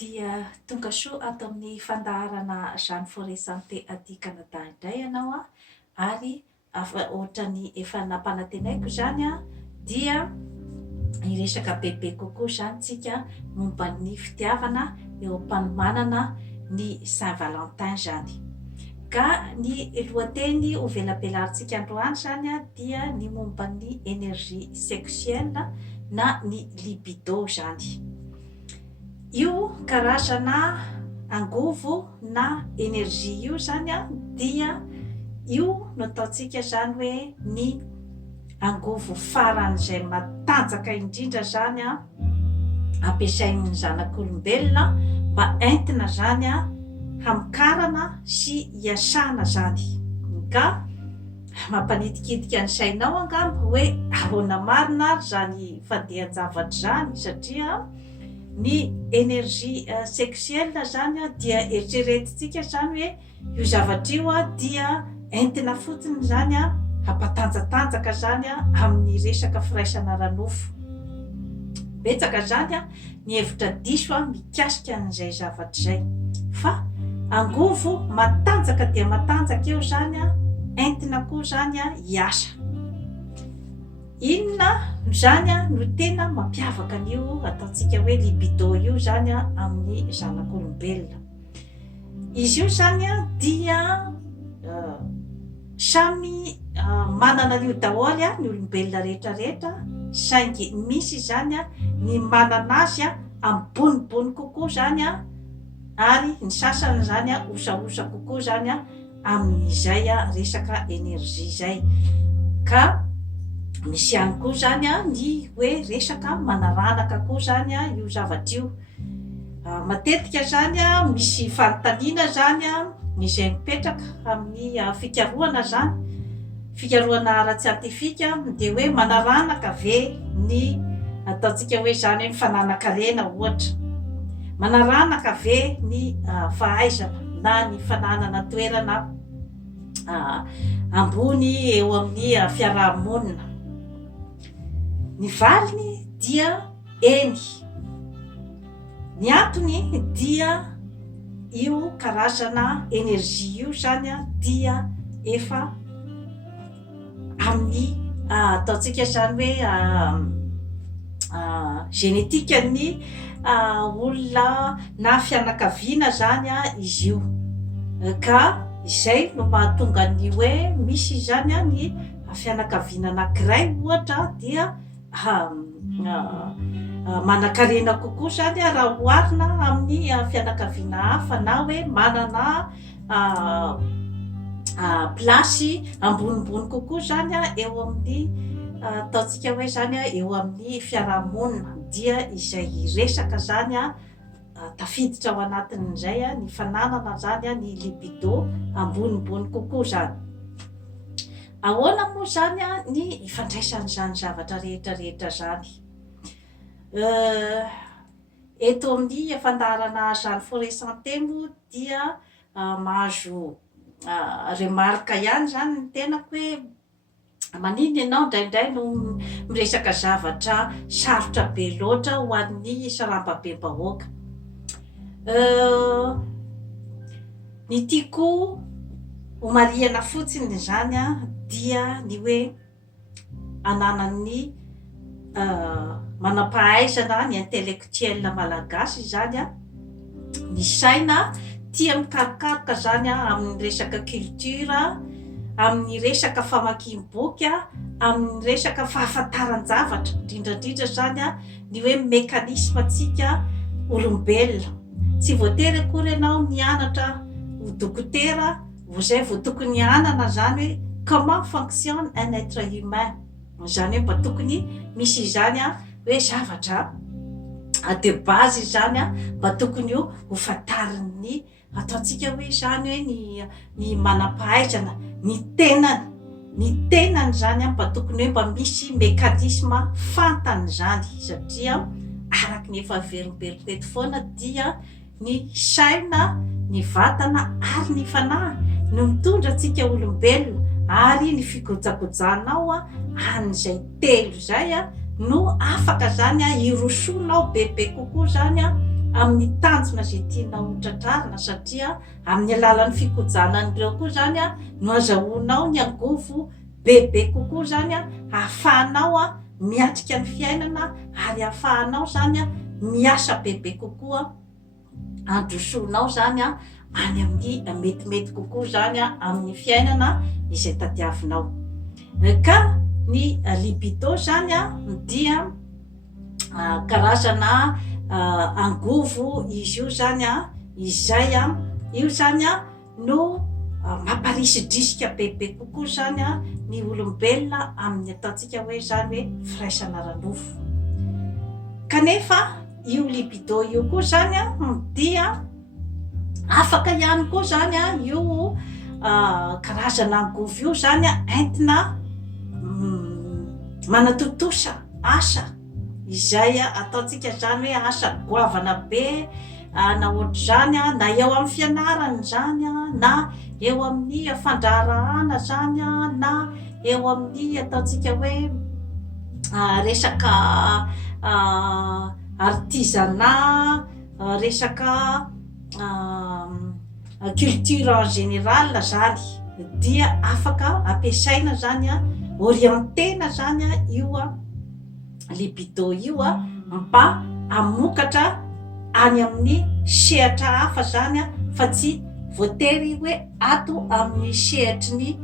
Dia tonga soa ato amin'ny fandaharana Jeanne Forêt Santé aty Canada indray ianao a, ary ohatran'ny efa nampanantenaiko izany a, dia hiresaka bebe kokoa izany tsika momba ny fitiavana eo am-panomanana ny Saint-Valentin izany. Ka ny lohateny ho velabelarintsika androany izany a, dia ny momba ny énergie sexuelle na ny libido izany. Io karazana angovo na énergie io zany a, dia io no ataontsika zany hoe ny angovo faran'izay matanjaka indrindra zany a, ampiasain'ny zanak'olombelona mba entina zany a hamokarana sy hiasana zany. Ka mampanidikidiky ny sainao angamba hoe ahoana marina zany fandehan-javatra zany, satria ny énergie sexuelle zany a dia eritreretintsika zany hoe io zavatra io a dia entina fotsiny zany a hampatanjatanjaka zany a amin'ny resaka firaisana ara-nofo. Betsaka zany a ny hevitra diso a mikasika an'izay zavatra izay, fa angovo matanjaka dia matanjaka eo zany a, entina koa zany a hiasa. Inona zany a no tena mampiavaka an'io ataontsika hoe libido io zany a amin'ny zanak'olombelona. Izy io zany a dia samy manana io daholo a ny olombelona rehetrarehetra, saingy misy zany a ny manana azy a ambonimbony kokoa zany a, ary ny sasany zany a osaosa kokoa zany a amin'izay a resaka énergie izay. Ka misy ihany koa zany a ny hoe resaka manaranaka koa zany a io zavatra io. Matetika zany a misy fanontaniana zany a izay mipetraka amin'ny fikarohana zany, fikarohana ara-tsiantifika, dia hoe manaranaka ve ny ataontsika hoe zany hoe fananakarena ohatra, manaranaka ve ny fahaizana na ny fananana toerana ambony eo amin'ny fiarahamonina. Ny valiny dia eny. Ny antony dia io karazana énergie io zany a dia efa amin'ny ataontsika zany hoe genetikany olona na fianakaviana zany a izy io. Ka izay no mahatonga ny hoe misy zany a ny fianakaviana anankiray ohatra dia manan-karena kokoa zany a raha oharina amin'ny fianakaviana hafa, na hoe manana plasy ambonimbony kokoa zany a eo amin'ny ataontsika hoe zany a eo amin'ny fiarahamonina. Dia izay resaka zany a tafiditra ao anatin'izay a ny fananana zany a ny libido ambonimbony kokoa zany. Ahoana moa zany a ny ifandraisan'izany zavatra rehetrarehetra zany? Eto amin'ny fandaharana Jeanne Forêt Santé moa dia mahazo remarque ihany zany ny tenako hoe manino ianao indraindray no miresaka zavatra sarotra be loatra ho an'ny sarambabem-bahoaka. Ny tiako ho marihana fotsiny zany a dia ny hoe ananan'ny manam-pahaizana ny intellectuel malagasy zany a, ny saina tia mikarokaroka zany a amin'ny resaka culture, amin'ny resaka famakiam-boky a, amin'ny resaka fahafantaran-javatra, indrindrandrindra zany a ny hoe mekanisme antsika olombelona. Tsy voatery akory ianao nianatra ho dokotera izay vao tokony hianana zany hoe comment fonctionne un être humain, zany hoe mba tokony misy izany a hoe zavatra de base zany a mba tokony ho fantarin'ny ataontsika hoe zany hoe ny manam-pahaizana, ny tenany zany a mba tokony hoe mba misy mekanisme fantany zany, satria araky ny efa verimbery teto foana dia ny saina, ny vatana ary ny fanahy no mitondra antsika olombelona, ary ny fikojakojanao a an'izay telo zay a no afaka zany a hirosonao bebe kokoa zany a amin'ny tanjona zay tiana hotratrarina satria amin'ny alalan'ny fikojanan'ireo koa zany a no azahoanao ny angovo bebe kokoa zany a ahafahanao a miatrika ny fiainana ary ahafahanao zany a miasa bebe kokoa androsonao zany a any amin'ny metimety kokoa zany a amin'ny fiainana izay tadiavinao. Ka ny libido zany a dia karazana angovo izy io zany a izay a io zany a no mamparisidrisika bebe kokoa zany a ny olombelona amin'ny ataontsika hoe zany hoe firaisana ara-nofo. Kanefa io libido io koa zany a dia afaka ihany koa zany a io karazana angovo io zany a entina manatontosa asa izay ataontsika zany hoe asa goavana be na ohatra zany a na eo amin'ny fianarana zany a na eo amin'ny fandraharahana zany a na eo amin'ny ataontsika hoe resaka artisanat, resaka culture en général zany dia afaka ampiasaina zany a orientena zany a io a libido io a mba amokatra any amin'ny sehatra hafa zany a fa tsy voatery hoe ato amin'ny sehatry ny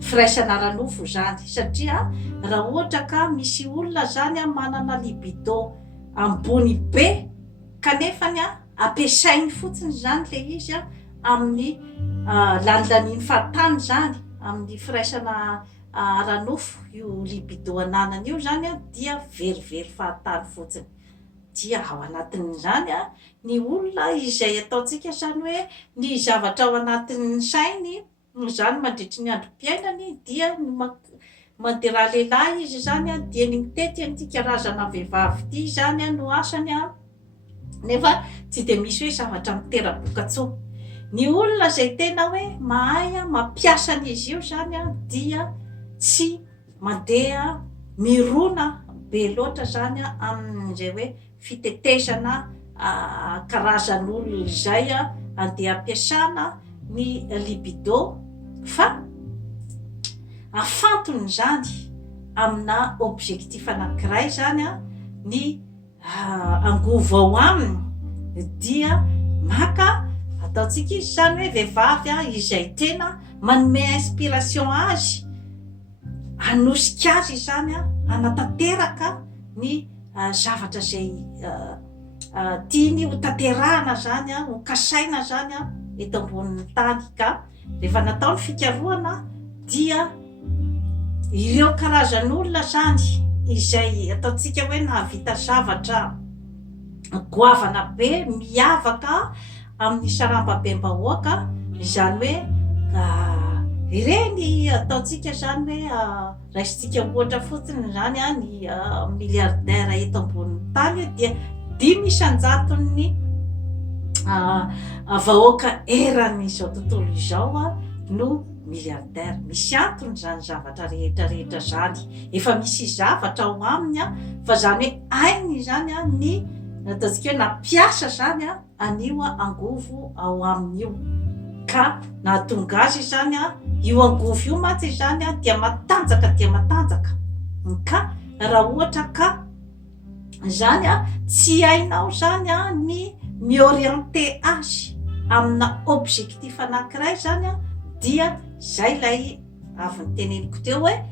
firaisana ara-nofo zany satria raha ohatra ka misy olona zany a manana libido ambony be kanefany a ampiasainy fotsiny zany le izy a amin'ny lanilaniny fahatany zany amin'ny firaisana ara-nofo io libido ananany io zany a dia verivery fahatany fotsiny. Dia ao anatin'izany a ny olona izay ataontsika zany hoe ny zavatra ao anatin'ny sainy zany mandritry ny androm-piainany dia mandera lehilahy izy zany a dia ny mitety an'ity karazana vehivavy ity zany a no asany a nefa tsy de misy hoe zavatra mitera-boka-tsoa. Ny olona zay tena hoe mahay a mampiasa an'izy io zany a dia tsy mandeha mirona be loatra zany a amin'izay hoe fitetezana karazan'olona izay a andeha ampiasana ny libido fa afantony zany amina objectif anankiray zany a ny angovo ao aminy dia maka ataontsika izy zany hoe vehivavy a izay tena manome inspiration azy hanosika azy zany a hanatanteraka ny zavatra zay tiany ho tanterahana zany a ho kasaina zany a eto ambonin'ny tany. Ka rehefa natao ny fikarohana dia ireo karazan'olona zany izay ataontsika hoe nahavita zavatra goavana be miavaka amin'ny sarambabem-bahoaka izany hoe ireny ataontsika zany hoe raisitsika ohatra fotsiny zany a ny miliardaire eto ambonin'ny tany dia 500,000 vahoaka eran'izao tontolo izao a no miliardaire. Misy antony zany zavatra rehetrarehetra zany, efa misy zavatra ao aminy a fa zany hoe ainy zany a ny ataontsika hoe nampiasa zany a anio a angovo ao aminy io ka nahatonga azy zany a io angovo io matsy zany a dia matanjaka ka raha ohatra ka zany a tsy hainao zany a ny mioriente azy amina objectif anankiray zany a dia zay lay avy nyteneniko teo hoe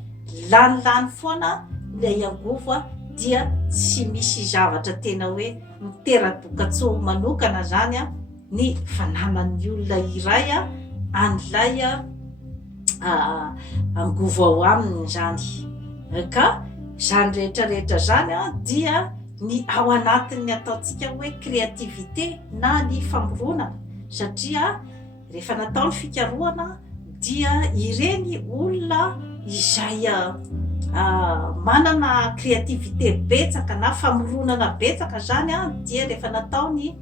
lanilany foana ilay angovo a dia tsy misy zavatra tena hoe mitera-boka-tsoa manokana zany a ny fananan'ny olona iray a an'ilay angovo ao aminy zany. Ka zany rehetrarehetra zany a dia ny ao anatin'ny ataontsika hoe créativité na ny famoronana satria rehefa natao ny fikarohana dia ireny olona izay manana créativité betsaka na famoronana betsaka zany a dia rehefa natao ny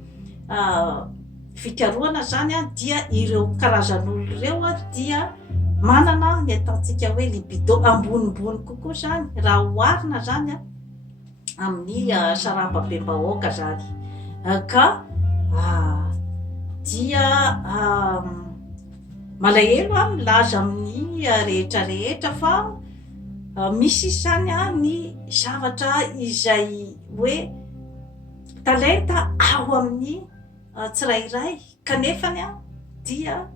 fikarohana zany a dia ireo karazan'olona ireo a dia manana ny ataontsika hoe libido ambonimbony kokoa zany raha oharina zany a amin'ny sarambabem-bahoaka zany. ka dia malahelo a milaza amin'ny rehetrarehetra fa misy izany a ny zavatra izay hoe talenta ao amin'ny tsirairay kanefany a dia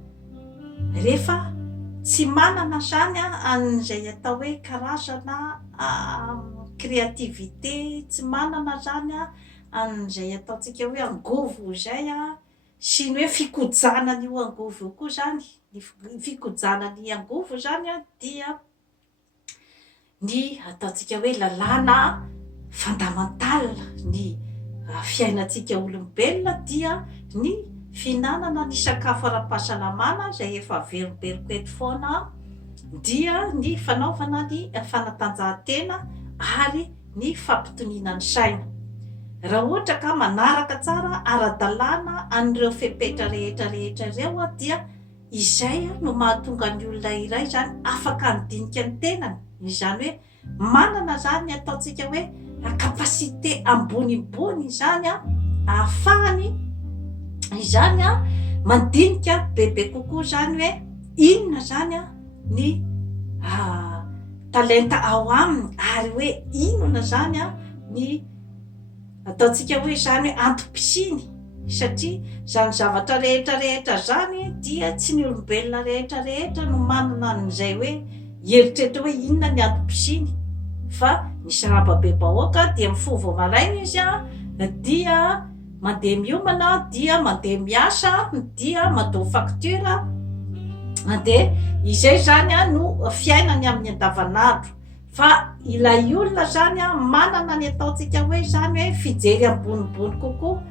rehefa tsy manana zany a an'izay atao hoe karazana créativité, tsy manana zany a an'izay ataontsika hoe angovo zay a sy ny hoe fikojana an'io angovo io koa zany, ny fikojanany angovo zany a dia ny ataontsika hoe lalàna fondamental ny fiainantsika olombelona dia ny finanana ny sakafo ara-pahasalamana izay efa averimberiko eto foana, dia ny fanaovana ny fanatanjahantena ary ny fampitoniana ny saina. Raha ohatra ka manaraka tsara ara-dalàna an'ireo fepetra rehetrarehetra ireo a dia izay no mahatonga ny olona iray zany afaka handinika ny tenany, izany hoe manana zany ataontsika hoe kapasité ambonimbony zany a ahafahany izany a mandinika bebe kokoa zany hoe inona zany a ny talenta ao aminy ary hoe inona zany a ny ataontsika hoe zany hoe antom-pisiny, satria zany zavatra rehetrarehetra zany dia tsy ny olombelona rehetrarehetra no manana an'izay hoe eritreritra hoe inona ny antom-pisiny, fa misy rababe-bahoaka dia mifoha vao maraina izy a dia mandeha miomana, dia mandeha miasa, dia mandao facture, dia izay zany a no fiainany amin'ny andavanandro. Fa ilay olona zany a manana ny ataontsika hoe zany hoe fijery ambonimbony kokoa,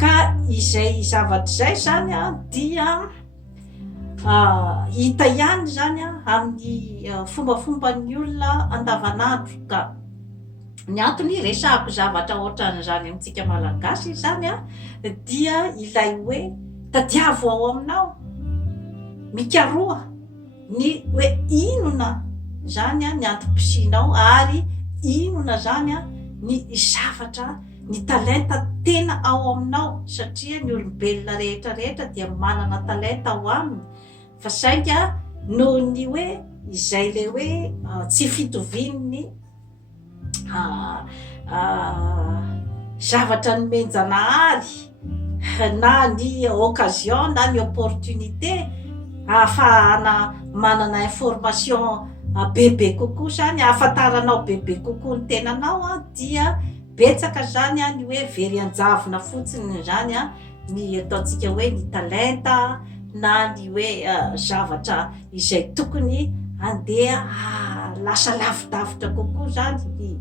ka izay zavatra izay zany a dia hita ihany zany a amin'ny fombafomban'ny olona andavanandro. Ka ny antony resahako zavatra ohatran'izany amintsika malagasy zany a dia ilay hoe tadiavo ao aminao, mikaroha ny hoe inona zany a ny antom-pisinao ary inona zany a ny zavatra, ny talenta tena ao aminao, satria ny olombelona rehetrarehetra dia manana talenta ao aminy, fa sainga noho ny hoe izay le hoe tsy fitoviany zavatra nomenjanahary na ny occasion na ny opportunité ahafahana manana information bebe kokoa zany, ahafantaranao bebe kokoa ny tenanao a, dia betsaka zany a ny hoe very anjavona fotsiny zany a ny ataontsika hoe ny talenta na ny hoe zavatra izay tokony andeha lasa lavidavitra kokoa zany ny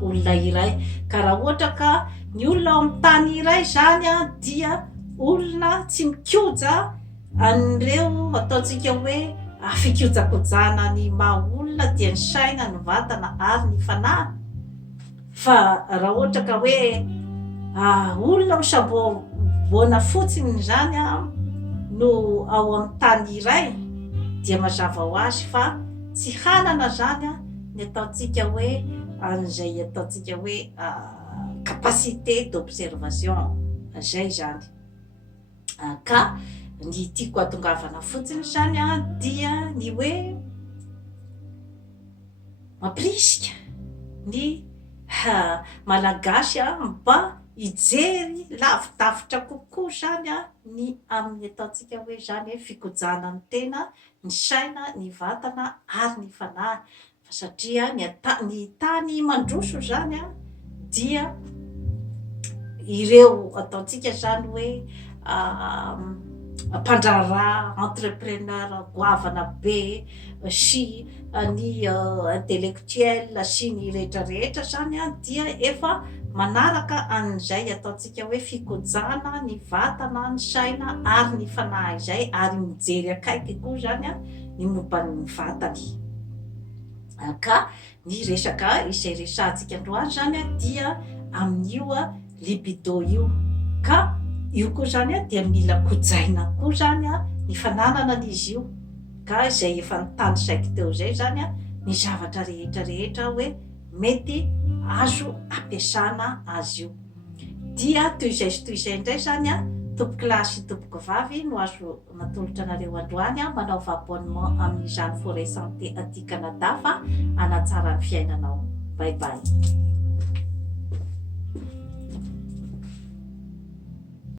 olona iray. Ka raha ohatra ka ny olona ao amin'ny tany iray zany a dia olona tsy mikoja an'ireo ataontsika hoe fikojakojana ny maha olona dia ny saina, ny vatana ary ny fanahy. Fa raha ohatra ka hoe olona misamboana fotsiny zany a no ao amin'ny tany iray dia mazava ho azy fa tsy hanana zany a ny ataontsika hoe an'izay ataontsika hoe capacité d'observation zay zany. Ka ny tiako hatongavana fotsiny zany a dia ny hoe mampirisika ny malagasy a mba hijery lavidavitra kokoa zany a ny amin'ny ataontsika hoe zany hoe fikojana ny tena, ny saina, ny vatana ary ny fanahy. Fa satria ny tany mandroso zany a dia ireo ataontsika zany hoe mpandraharaha, entrepreneur goavana be sy ny intellectuel sy ny rehetrarehetra zany a dia efa manaraka an'izay ataontsika hoe fikojana ny vatana, ny saina ary ny fanahy izay, ary mijery akaiky koa zany a ny momban'ny vatany. Ka ny resaka izay resahantsika androany zany a dia amin'io libido io, ka io koa zany a dia mila kojaina koa zany a ny fananana an'izy io. Ka izay efa nitanisaiko teo zay zany a ny zavatra rehetrarehetra hoe mety azo ampiasana azy io, dia toy izay sy toy izay indray zany a tompoko lahy sy tompoko vavy no azo natolotra anareo androany a manao abonnement amin'ny Jeanne Forêt Santé aty Canada fa hanatsara ny fiainanao. Bye bye.